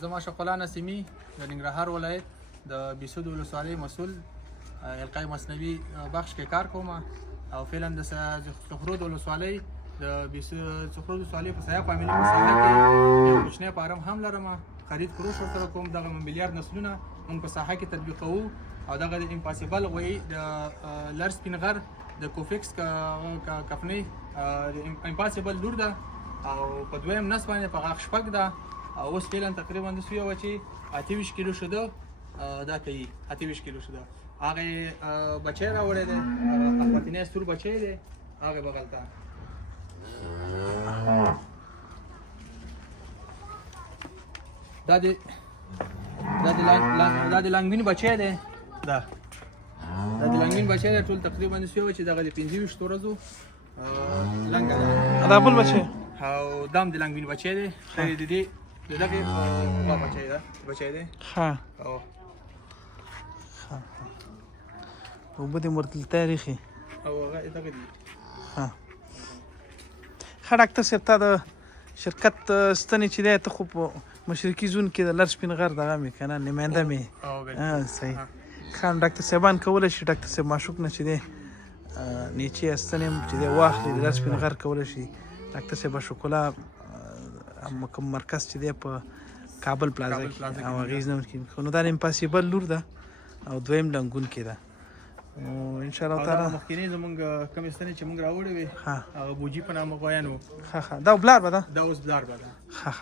زما شقلا نسیمی د ننګرهار ولایت د بیسود ولسوالۍ مسؤل القای مصنوعي بخش کې کار کوم او فعلا د صخرود ولسوالۍ د بیسود صخرود ولسوالۍ په سایه فامیلي مساحه کې یو کوچنی فارم هم لرم. خرید فروش ورسره کوم. دغه موبیلیار نسلونه موږ په ساحه کې تطبیقوو او دغه د امپاسیبل غوی د لر سپینغر د کوفکس کفنۍ امپاسیبل لور ده او په دویم نس باندې په غاښ شپږ ده او اوس فعلا تقریبا د سویه چې 28 کیلو شده دا کوي 28 کیلو شده. هغه بچی راوړی دی اخواتینی سور بچی دی هغه بغل ته دا د لانګین بچی دی. دا د لانګین بچی دی ټول تقریبا د سویه چې دغه د 25 ورځو لنګه ده. دا بل بچی او دام د لانګین بچی دی. خیر د دې دغه بچی دی. ها او اوبه دې مرتل تاریخي او هغه دغه دی. ها ښه ډاکټر صاحب تا د شرکت ستنې چې دی ته خو په مشرقي زون کې د لر سپینغر دغه مې که نه نماینده مې صحیح. ښه ډاکټر صاحبان کولی شي ډاکټر صاحب معشوق نه چې دی نیچې ستنې چې دی واخلي د لر سپینغر کولی شي ډاکټر صاحب شکولا کوم مرکز چې دی په کابل پلازا کې او هغې نه ورکوي نو دا امپاسیبل لور ده او دویم لنګون کې ده. نو انشاءالله تعالی مخکینی زمونږ کومې ستنې چې موږ راوړې وې هغه بوجي په نامه غویان وو. ښه دا بلار به ده دا اوس بلار به ده.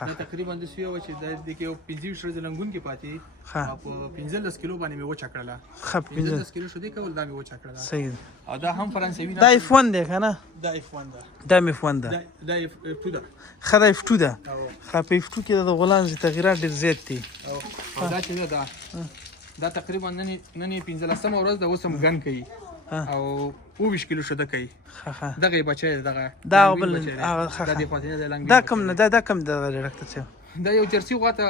دا تقریبا د سویه وه چې د کې یو 25 ورځې لنګون کې پاتې او په 15 کیلو باندې مې وچه کړله. 15 کیلو شیدې کول دا مې وچه کړله. صحیح. او دا هم فرانسوي دا F1 دی که نه؟ دا F1 ده. دا مې F1 ده. دا F2 ده. ښه دا F2 ده. ښه په F2 کې د غولانځې تغییرات ډېر زیات دي. او دا چې ده دا تقریبا نن یې 15مه ورځ ده اوس هم ګن کوي او 20 کیلو شده کوي. دغه بچی دغه دا بل دا کم نه دا کم د ډاکټر صاحب دا یو جرسي غواته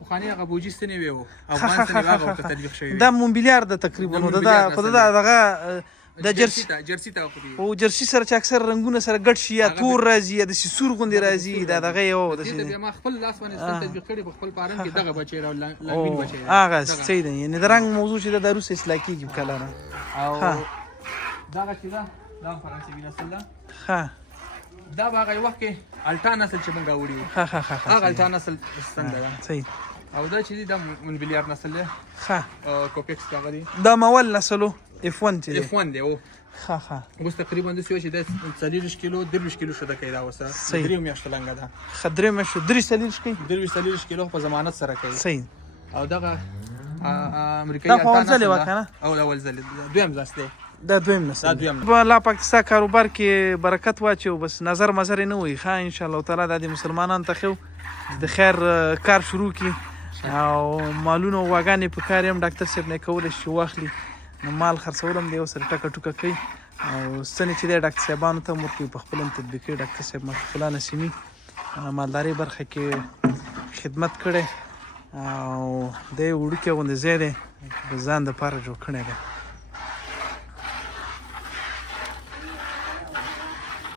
پخواني هغه بوجي ستنې وې او افغان ستنې هغه ورته تطبیق شوی دا موبیلیار ده تقریبا نو دا خو دا دغه د جرسي ته خو دی او جرسي سره چې اکثر رنگونه سره ګډ شي یا تور راځي یا د سور غوندې راځي دا دغه یو د دې ما خپل لاس باندې تطبیق کړی په خپل پارن کې دغه بچی را لنګین بچی هغه صحیح دی یعنی د رنگ موضوع چې د روس اصلاح کیږي کله نه او دغه چې دا فرانسوي نسل ده. ها دا هغه وخت کې الټا نسل چې موږ وړي هغه الټا نسل ستنده ده. صحیح. او دا چې دا منبلیار نسل ده. ها کوپکس هغه دی. دا مول نسلو F1 چې دی. F1 دی او ها اوس تقریبا د سوي چې د 40 کیلو 23 کیلو شته کوي دا وسه 3 میاشتې لنګه ده. خدرې مشه 43 کوي 43 کیلو په ضمانت سره کوي. صحیح. او دغه امریکایي الټا نسل وکنه او دا اول ځل دویم ځل دی. دا دویم نسل په لا پاکستان کاروبار کې برکت واچو بس نظر مزر نه وي. ښه ان شاء الله تعالی د مسلمانانو ته خو د خیر کار شروع کی او مالونو واګانې په کار هم ډاکټر صاحب نه کول شي واخلي نو مال خرڅولم دی او سره ټکه ټوکه کوي او ستنې چې دی ډاکټر صاحبانو ته ورکوي په خپل تطبیق کوي. ډاکټر صاحب مشغوله نسیمي مالداري برخه کې خدمت کړي او د وړوکې غوندې ځای دی د ځان دپاره جوړ کړی دی.